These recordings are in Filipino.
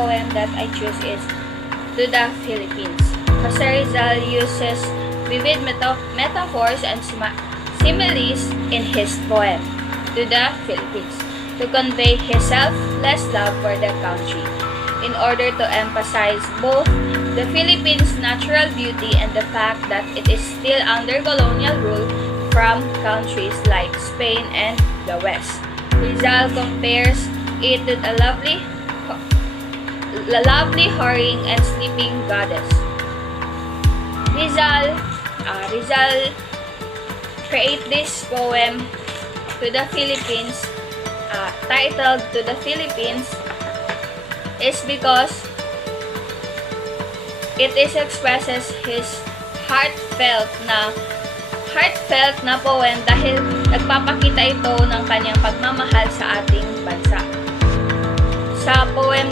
poem that I choose is To the Philippines. Jose Rizal uses vivid metaphors and similes in his poem, To the Philippines, to convey his selfless love for the country, in order to emphasize both the Philippines' natural beauty and the fact that it is still under colonial rule from countries like Spain and the West. Rizal compares it to a lovely hurrying and sleeping goddess. Rizal create this poem to the Philippines, titled To the Philippines, is because it expresses his heartfelt na poem dahil nagpapakita ito ng kanyang pagmamahal sa ating bansa. Sa poem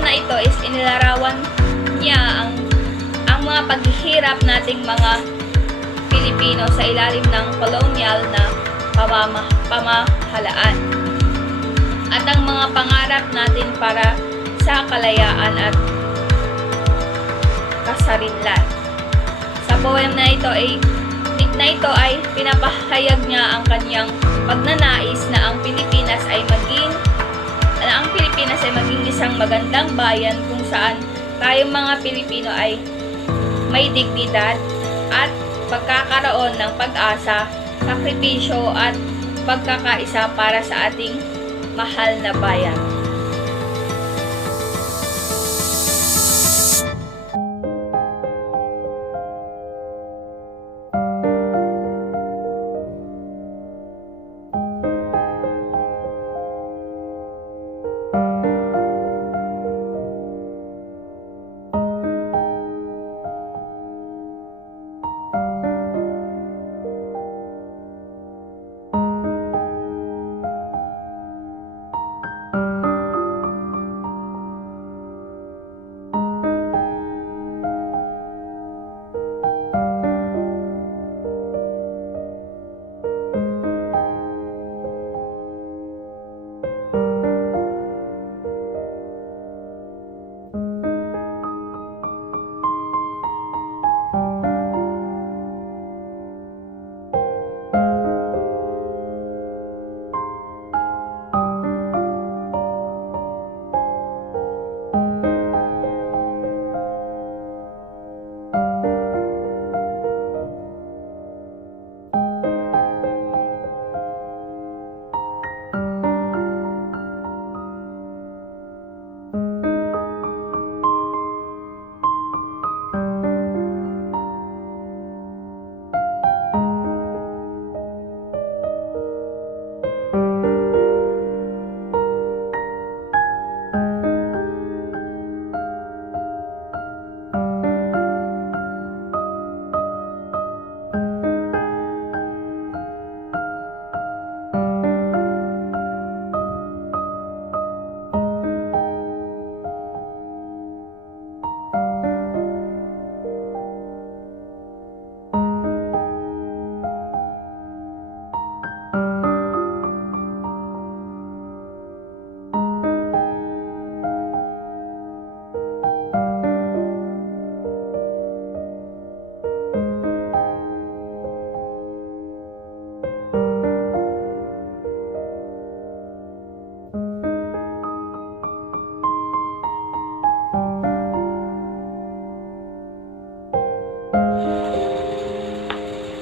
na ito is inilarawan niya ang mga paghihirap nating mga Pilipino sa ilalim ng kolonyal na pamahalaan at ang mga pangarap natin para sa kalayaan at kasarinlan. Sa poem na ito ay pinapahayag niya ang kanyang pagnanais na ang Pilipinas ay maging isang magandang bayan kung saan tayong mga Pilipino ay may dignidad at pagkakaroon ng pag-asa, sakripisyo at pagkakaisa para sa ating mahal na bayan.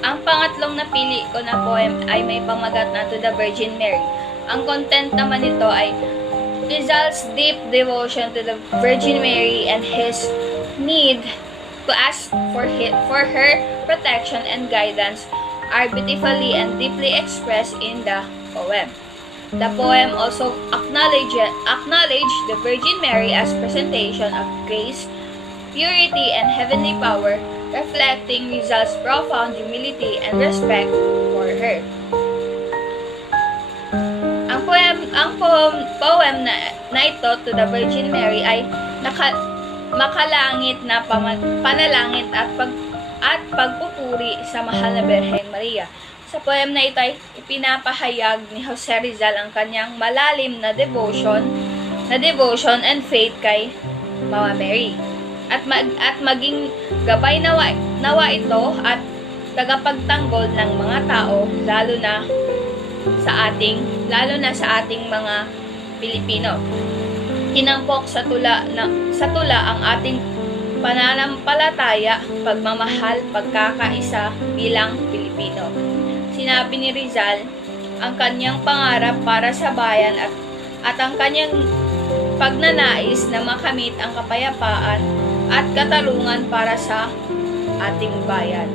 Ang pangatlong napili ko na poem ay may pamagat na To the Virgin Mary. Ang content naman nito ay Rizal's deep devotion to the Virgin Mary and his need to ask for her protection and guidance are beautifully and deeply expressed in the poem. The poem also acknowledge the Virgin Mary as presentation of grace, purity, and heavenly power, reflecting Rizal's profound humility and respect for her. Ang poem na ito, To the Virgin Mary, ay makalangit na panalangit at pagpupuri sa mahal na Birheng Maria. Sa poem na ito ay ipinapahayag ni Jose Rizal ang kanyang malalim na devotion na devotion and faith kay Mama Mary. At maging gabay nawa ito at tagapagtanggol ng mga tao lalo na sa ating mga Pilipino. Tinampok sa tula ang ating pananampalataya, pagmamahal, pagkakaisa bilang Pilipino. Sinabi ni Rizal ang kanyang pangarap para sa bayan at ang kanyang pagnanais na makamit ang kapayapaan at katarungan para sa ating bayan.